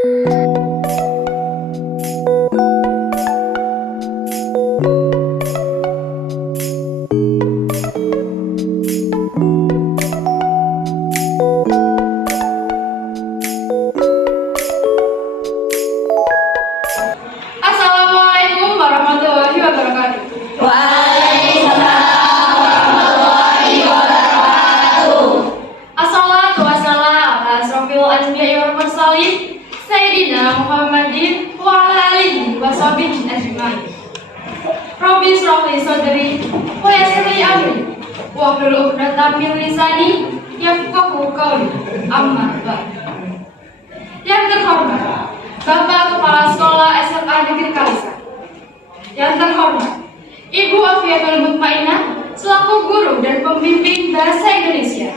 Assalamualaikum warahmatullahi wabarakatuh. Waalaikumsalam warahmatullahi wabarakatuh. Assalatu wassalamu ala asrofil anbiya'i wal mursalin Sayyidina Muhammadin wa ala alihi wa sahbihi ajma'in. Rabbi shrah li sadri wa yassir li amri wahlul 'uqdatam min lisani yafqahu qawli. Amma ba'd. Yang terhormat Bapak Kepala Sekolah SMA Negeri Kalisar, yang terhormat Ibu Afiatul Mutmainah selaku guru dan pembimbing Bahasa Indonesia,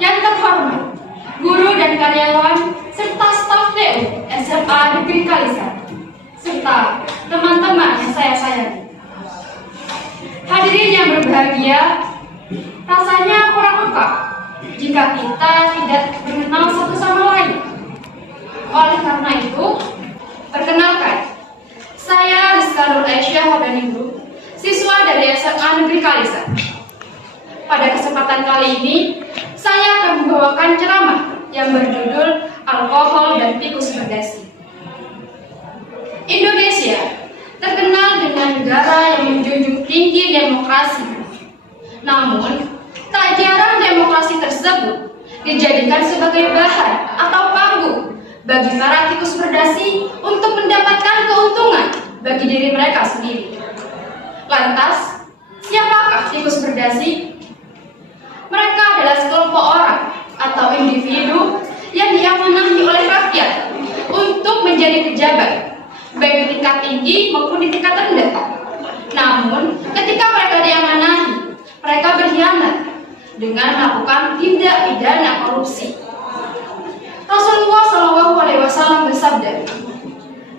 yang terhormat guru dan karyawan serta staf TU SMA Negeri Kalisar, serta teman-teman yang saya sayangi. Hadirin yang berbahagia, rasanya kurang lengkap jika kita tidak mengenal satu sama lain. Oleh karena itu, perkenalkan, saya Rizka Nur Aisyah Wadaningru, siswa dari SMA Negeri Kalisar. Pada kesempatan kali ini, saya akan membawakan ceramah yang berjudul Alkohol dan Tikus Berdasi. Indonesia terkenal dengan negara yang menjunjung tinggi demokrasi. Namun, tak jarang demokrasi tersebut dijadikan sebagai bahan atau panggung bagi para tikus berdasi untuk mendapatkan keuntungan bagi diri mereka sendiri. Lantas, siapakah tikus berdasi? Mereka adalah sekelompok orang atau individu yang diamanahi oleh rakyat untuk menjadi pejabat, baik di tingkat tinggi maupun di tingkat rendah. Namun, ketika mereka diamanahi, mereka berkhianat dengan melakukan tindak pidana korupsi. Rasulullah SAW bersabda,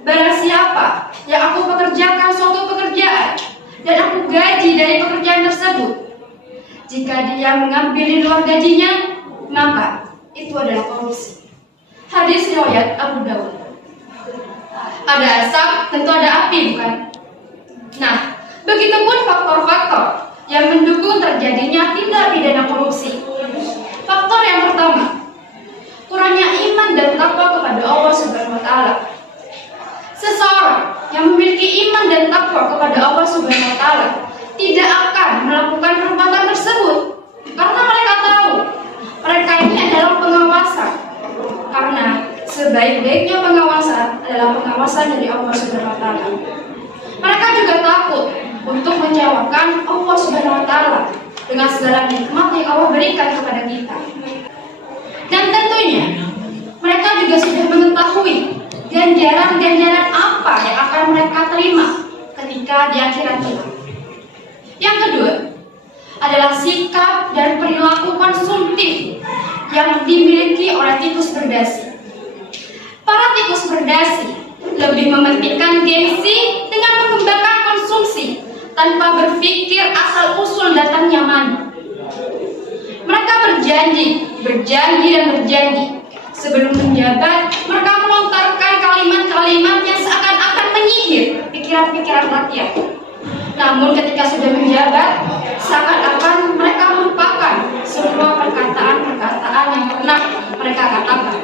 barang siapa yang aku pekerjakan suatu pekerjaan dan aku gaji dari pekerjaan tersebut, jika dia mengambil di luar gajinya, maka itu adalah korupsi. Hadis riwayat Abu Dawud. Ada asap, tentu ada api, bukan? Nah, begitupun faktor-faktor yang mendukung terjadinya tindak pidana korupsi. Faktor yang pertama, kurangnya iman dan takwa kepada Allah Subhanahu wa Ta'ala. Seseorang yang memiliki iman dan takwa kepada Allah Subhanahu wa Ta'ala tidak akan melakukan perbuatan tersebut karena mereka tahu mereka ini adalah pengawasan. Karena sebaik-baiknya pengawasan adalah pengawasan dari Allah Subhanahu wa Ta'ala. Mereka juga takut untuk mengecewakan Allah Subhanahu wa Ta'ala dengan segala nikmat yang Allah berikan kepada kita. Dan tentunya mereka juga sudah mengetahui ganjaran-ganjaran apa yang akan mereka terima ketika di akhirat kelak. Yang kedua adalah sikap dan perilaku konsumtif yang dimiliki oleh tikus berdasi. Para tikus berdasi lebih mementingkan gengsi dengan mengembangkan konsumsi tanpa berpikir asal-usul datangnya mana. Mereka berjanji dan berjanji. Sebelum menjabat, mereka melontarkan kalimat-kalimat yang seakan-akan menyihir pikiran-pikiran rakyat. Namun ketika sudah menjabat, seakan-akan mereka melupakan semua perkataan-perkataan yang pernah mereka katakan.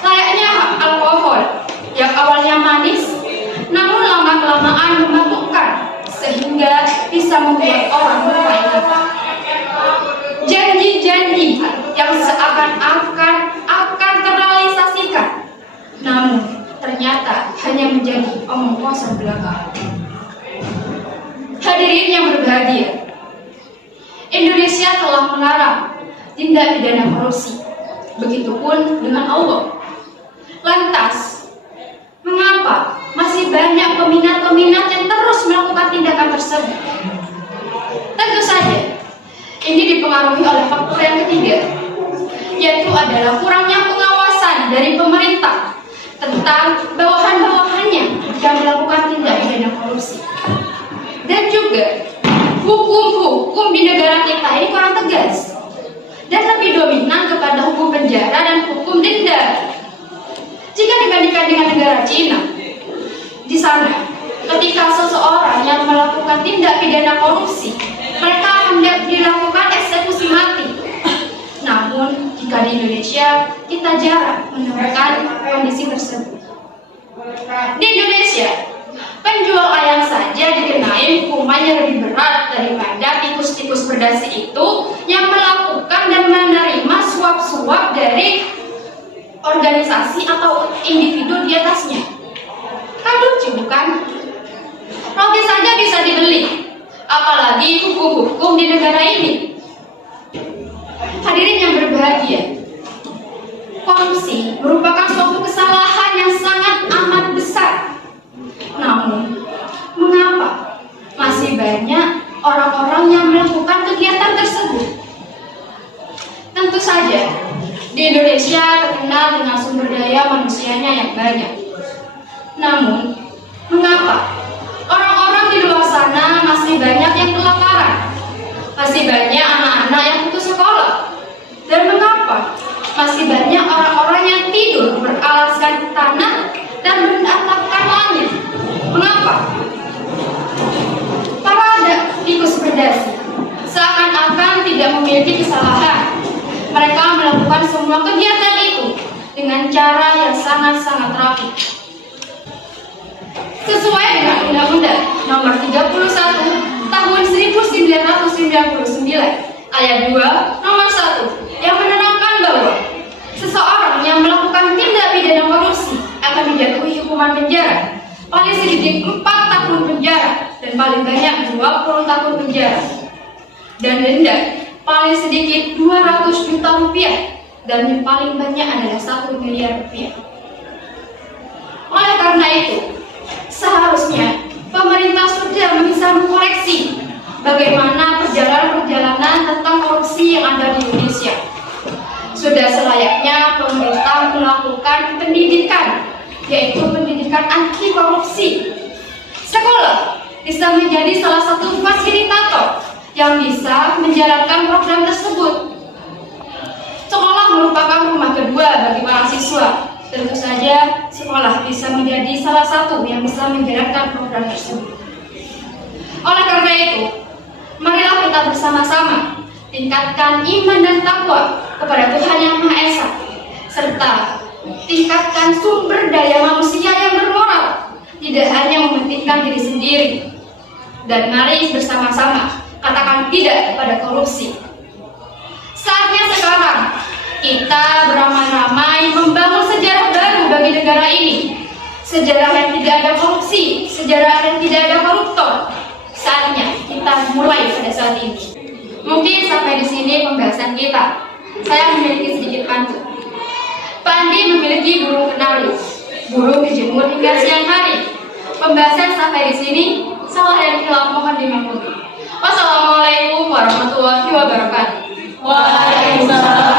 Layaknya alkohol yang awalnya manis, namun lama-kelamaan memabukkan sehingga bisa membuat orang lupa ingatan. Janji-janji yang seakan-akan akan terrealisasikan, namun ternyata hanya menjadi omong kosong belaka. Hadirin yang berbahagia, Indonesia telah melarang tindak pidana korupsi. Begitupun dengan Allah. Lantas, mengapa masih banyak peminat-peminat yang terus melakukan tindakan tersebut? Tentu saja ini dipengaruhi oleh faktor yang ketiga, yaitu adalah kurangnya pengawasan dari pemerintah tentang bawahan-bawahannya yang melakukan tindak pidana korupsi. Dan juga hukum-hukum di negara kita ini kurang tegas dan lebih dominan kepada hukum penjara dan hukum denda. Jika dibandingkan dengan negara Cina, di sana, ketika seseorang yang melakukan tindak pidana korupsi, mereka akan dilakukan eksekusi mati. Namun, jika di Indonesia, kita jarang menemukan kondisi tersebut. Di Indonesia, penjual ayam saja dikenai hukuman yang lebih berat daripada tikus-tikus berdasi itu yang melakukan dan menerima suap-suap dari organisasi atau individu di atasnya. Kan lucu bukan? Roti saja bisa dibeli, apalagi hukum-hukum di negara ini. Hadirin yang berbahagia, korupsi merupakan suatu kesalahan yang sangat amat besar. Namun, mengapa masih banyak orang-orang yang melakukan kegiatan tersebut? Tentu saja, di Indonesia terkenal dengan sumber daya manusianya yang banyak. Namun, mengapa orang-orang di luar sana masih banyak yang kelaparan? Masih banyak anak-anak yang putus sekolah? Dan mengapa masih banyak orang-orang yang tidur beralaskan tanah dan menatapkan langit? Mengapa? Para tikus berdasi seakan-akan tidak memiliki kesalahan. Mereka melakukan semua kegiatan itu dengan cara yang sangat-sangat rapi. Sesuai dengan Undang-Undang Nomor 31 Tahun 1999 Ayat 2 Nomor 1 yang menerangkan bahwa seseorang yang melakukan tindak pidana korupsi akan dijatuhi hukuman penjara paling sedikit 4 tahun penjara dan paling banyak 20 tahun penjara, dan denda paling sedikit 200 juta rupiah dan yang paling banyak adalah 1 miliar rupiah. Oleh karena itu, seharusnya pemerintah sudah bisa mengkoreksi bagaimana perjalanan tentang korupsi yang ada di Indonesia. Sudah selayaknya pemerintah melakukan pendidikan, yaitu pendidikan anti korupsi. Sekolah bisa menjadi salah satu fasilitator yang bisa menjalankan program tersebut. Sekolah merupakan rumah kedua bagi para siswa. Tentu saja sekolah bisa menjadi salah satu yang bisa menjalankan program tersebut. Oleh karena itu, marilah kita bersama-sama tingkatkan iman dan takwa kepada Tuhan Yang Maha Esa, serta tingkatkan sumber daya manusia yang bermoral, tidak hanya mementingkan diri sendiri. Dan mari bersama-sama katakan tidak pada korupsi. Saatnya sekarang kita beramai-ramai membangun sejarah baru bagi negara ini. Sejarah yang tidak ada korupsi, sejarah yang tidak ada koruptor. Saatnya kita mulai pada saat ini. Mungkin sampai di sini pembahasan kita. Saya memiliki sedikit pantun. Pak Andi memiliki burung kenari, burung dijemur hingga siang hari. Pembahasan sampai di sini. Salah yang hilaf mohon dimaklumi. Wassalamualaikum warahmatullahi wabarakatuh. Waalaikumsalam.